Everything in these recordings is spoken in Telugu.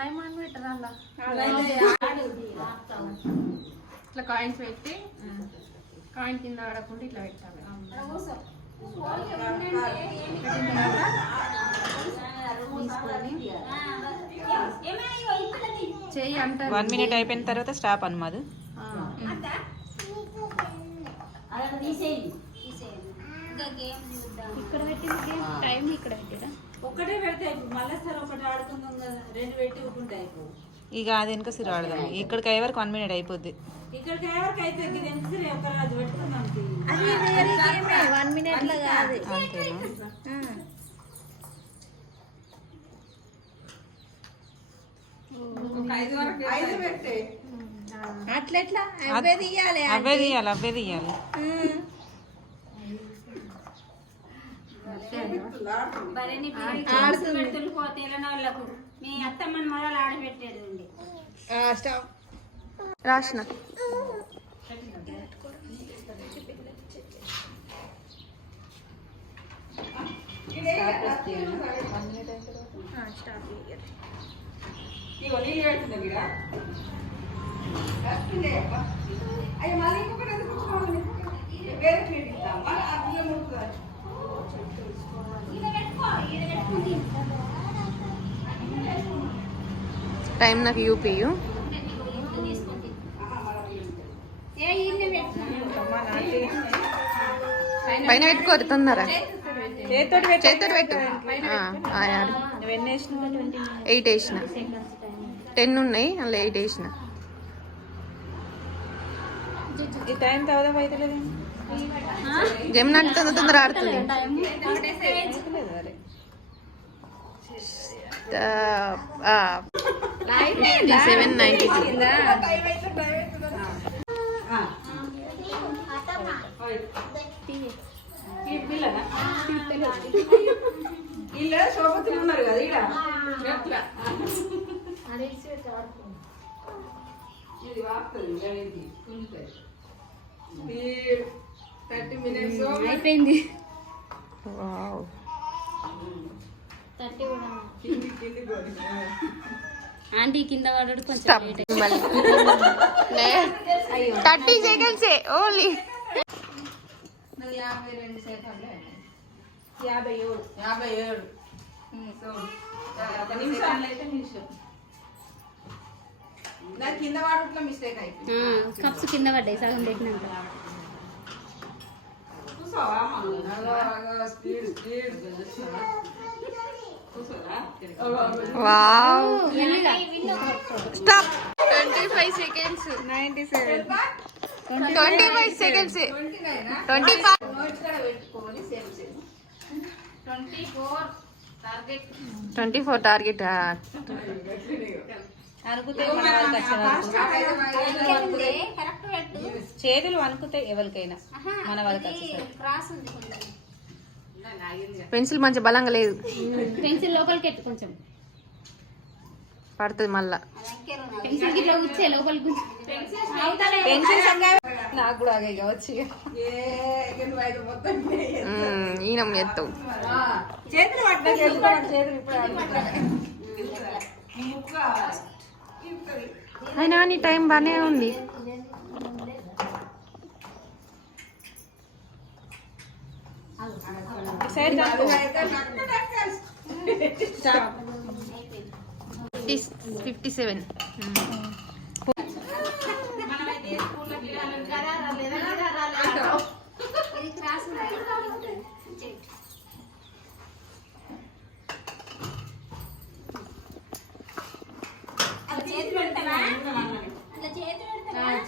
టైం అని పెట్టరా ఇట్లా కాయిన్స్ పెట్టి కాయిన్ కింద ఆడకుండా ఇట్లా పెట్టాలి. చెయ్యి అంటారు. 1 minute అయిపోయిన తర్వాత స్టాప్ అన్నమాట. ఇక్కడ పెట్టింది టైం ఇక్కడ పెట్టిరా ఒకటే పెడితే మళ్ళీ సార్ ఒకటి ఆడుకుందాం కదా, 2 పెట్టి ఉంటుంటే అయిపో. ఇక అది వెనక సిరు ఆడదాం. ఇక్కడికి అయ్యే వరకు 1 minute అయిపోద్ది. ఇక్కడికి అయ్యే వరకు అయితే ఇది ఎంత సరే ఒక రాజు పెట్టుకుందాం. 1 minute లో కాదు. అట్లెట్లా అవే తీయాలి. మీ అత్తమ్మని మొదలు ఆడబెట్టేది ఉండే రాసిన టైం నాకు యూపీయు పైన పెట్టుకోరు తొందర చేతితో పెట్టు. 8 వేసిన 10 ఉన్నాయి అందులో 8 వేసిన. ఈ టైం తర్వాత అయితలేదు. జమున తొందర ఆడుతుంది. 7:93 ఇలా శోభతులు ఉన్నారు కదా ఇక్కడ ఇది వాడుతుంది 30 minutes అయిపోయింది. ఆంటీ కింద పడడు కొంచెం 30 seconds ఓన్లీ. 52 సెకండ్లు 57 ఒక నిమిషం అయితే నిమిషం నాకు కింద వాడట్లో మిస్టేక్ అయిపోయింది. కప్స్ కింద పడ్డాయి సగం పెట్టినాక. Wow stop. 25 seconds 97 25 seconds 24 target. చేతులు వణుకుతాయి ఎవరికైనా, మన వాళ్ళకి. పెన్సిల్ మంచి బలంగా లేదు. పెన్సిల్ లోపలికి ఎట్టు కొంచెం పడుతుంది మళ్ళా. నాకు కూడా వచ్చి ఈయన ఎత్తవు చేతులు అయినా నీ టైం బాగానే ఉంది. సైడ్ 57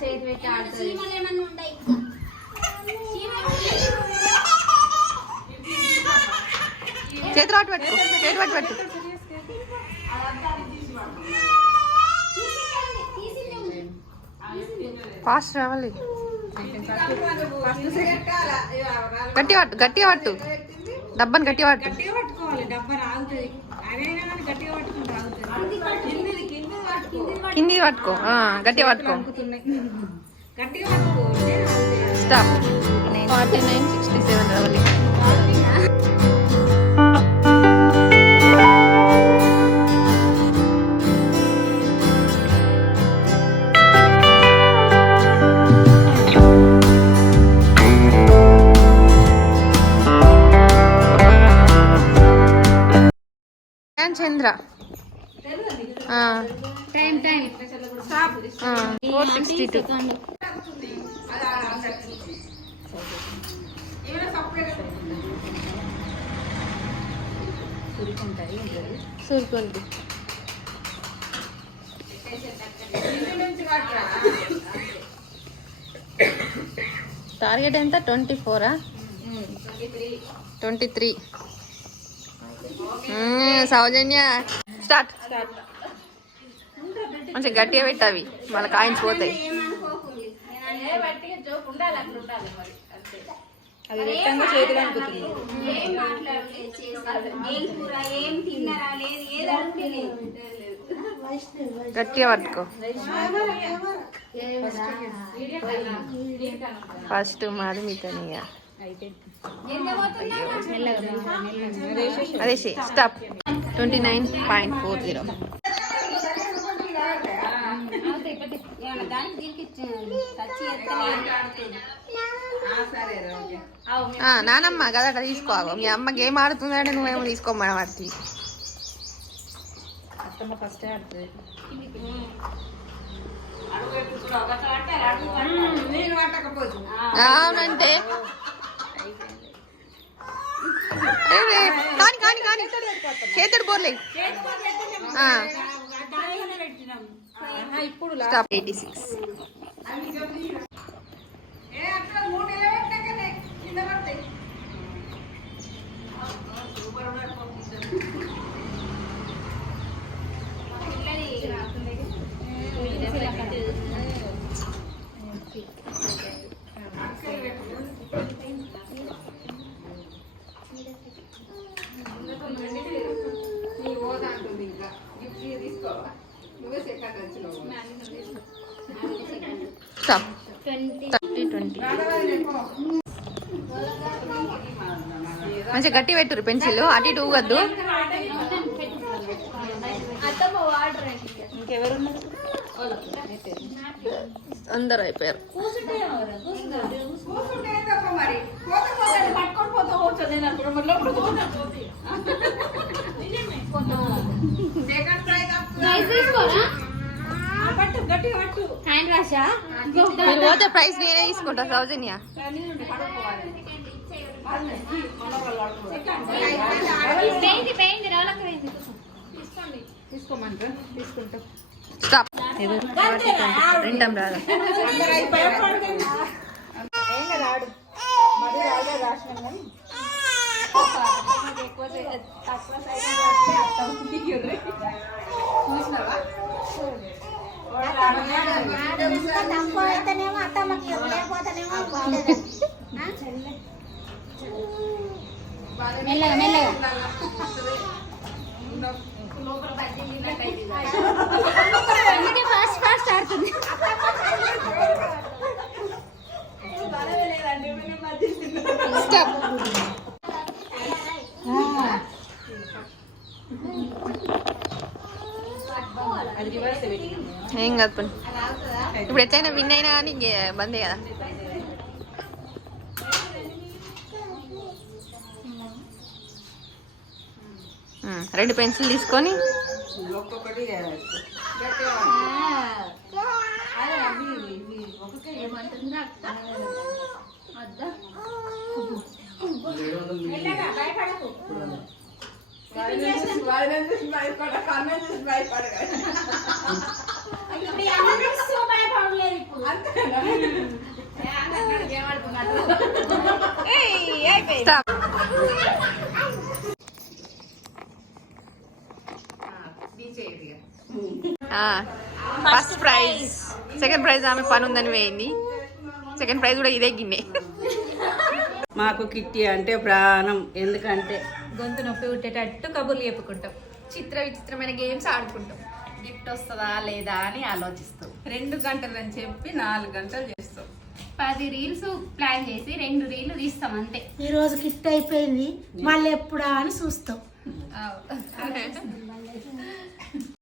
చేతి పెట్టి ఆడుతుంది. చేతులు అటు పెట్టు, చేతులు అటు పెట్టు. ఫాస్ట్ రావాలి. గట్టి పట్టు, గట్టిగా పట్టు, డబ్బాని గట్టిగా పట్టు. కింది పట్టుకో, గట్టిగా పట్టుకో. స్టాప్. 49-67 రావాలి. టైం 462. సూర్కొంటి టార్గెట్ ఎంత 24? 23. సౌజన్య స్టార్ట్. మంచిగా గట్టిగా పెట్టావి మళ్ళీ కాయిన్స్ పోతాయి. అది పెట్టంగా చేతులు అనుకుంటుంది. గట్టిగా పట్టుకో. ఫస్ట్ మాది మీతోనియ అదే స్టాప్. 29.40. నానమ్మ కదట తీసుకో. మీ అమ్మ గేమ్ ఆడుతుందంటే నువ్వేమో తీసుకోమని వాటి. ఫస్ట్ అవునంటే కానీ కానీ కానీ చేతుడు పోర్లే. ఇప్పుడు 86. Stop. 30. మంచిగా గట్టి పెట్టురు పెన్సిల్. అటు ఇటు ఊగద్దు. ఇంకెవరున్నారు? అందరు అయిపోయారు. మీరు పోతే ప్రైజ్ నేనే తీసుకుంటా సౌజన్య. స్టాప్. రెండం రాదా? మెల్లగా మెల్లగా ఫాస్ట్ ఫాస్ట్ ఆడుతుంది. ఏం కాదు పని. ఇప్పుడు ఎట్లయినా విన్ అయినా కానీ బందే కదా. రెండు పెన్సిల్ తీసుకొని stop. First prize. Second prize ఆమె పని ఉందని వేయింది. సెకండ్ ప్రైజ్ కూడా ఇదే గిన్నె. మాకు కిట్టి అంటే ప్రాణం. ఎందుకంటే గొంతు నొప్పి ఉట్టేటట్టు కబుర్లు చెప్పుకుంటాం. విచిత్రమైన గేమ్స్ ఆడుకుంటాం. గిఫ్ట్ వస్తుందా లేదా అని ఆలోచిస్తాం. 2 గంటలు అని చెప్పి 4 గంటలు చేస్తాం. 10 రీల్స్ ప్లాన్ చేసి 2 రీళ్లు తీస్తాం అంతే. ఈ రోజు గిఫ్ట్ అయిపోయింది, మళ్ళీ ఎప్పుడా అని చూస్తాం.